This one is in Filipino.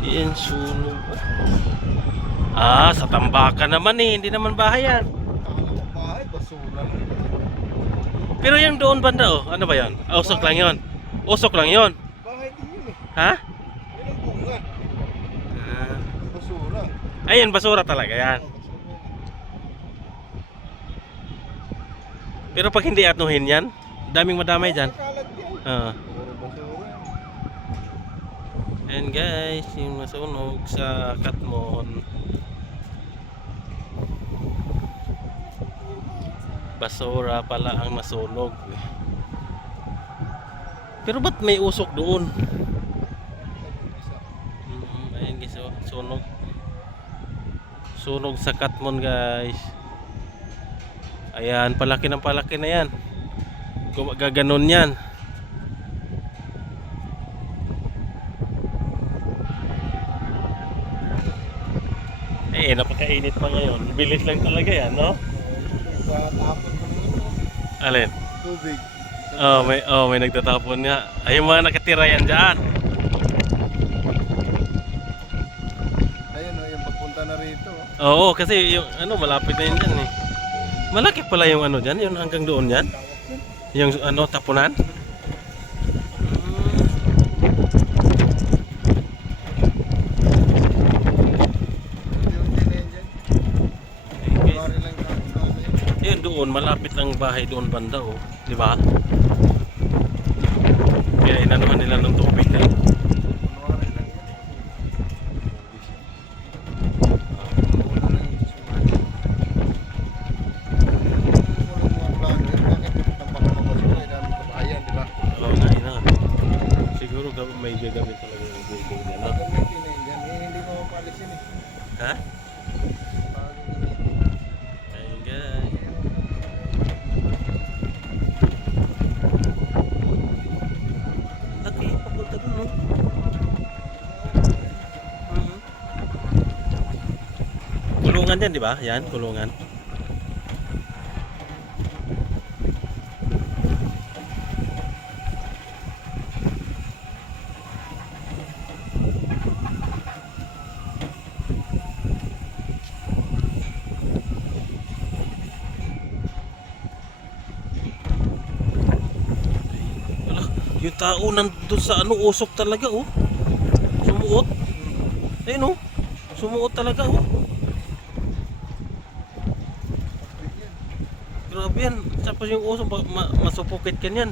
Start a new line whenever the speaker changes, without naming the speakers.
Yan, sunog. Ah, sa tambakan naman eh. Hindi naman bahay yan.
Bahay, basura.
Pero yung doon banda oh. Ano ba yan? Ah, usok lang yon. Usok lang yon.
Bahay din yun eh.
Ha?
Yan ang bungan.
Ah.
Basura.
Ayun, basura talaga yan. Pero pag hindi atnuhin yan, daming madamay dyan.
Kalat yan.
Ayan guys, yung nasunog sa Katmon. Basura pala ang nasunog. Pero ba't may usok doon? Mm, ayun guys, oh, sunog. Sunog sa Katmon guys. Ayan, palaki ng palaki na yan. Gaganon yan. Eh, napakainit pa ngayon. Bilis lang talaga yan, no?
Tatapon mo naman.
Alin?
Tubig.
Oh, may oh, may nagtatapon nga. Ay, yung mga nakatira yan diyan.
Ayun o, yung papunta na rito.
Oo,
oh.
kasi yung ano malapit na yun dyan eh. Malaki pala yung ano diyan, yung hanggang doon yan. Yung ano tapunan.
Unti-unti na yan dyan. Kunwari lang yung
Ayun doon, malapit ang bahay doon banda oh, di ba? Kaya inanuhan nila ng tubig na
yan.
Gab- may gagamit talaga yung building.
Eh, hindi mo mapalisin eh.
Ha? Kulungan yan, di ba? Yan, kulungan. Yung tao nandun sa ano, usok talaga, oh. Sumuot. Ayun, oh. Sumuot talaga, oh. Grabe yan. Tapos yung usok, ma- ma- masupukit ka niyan.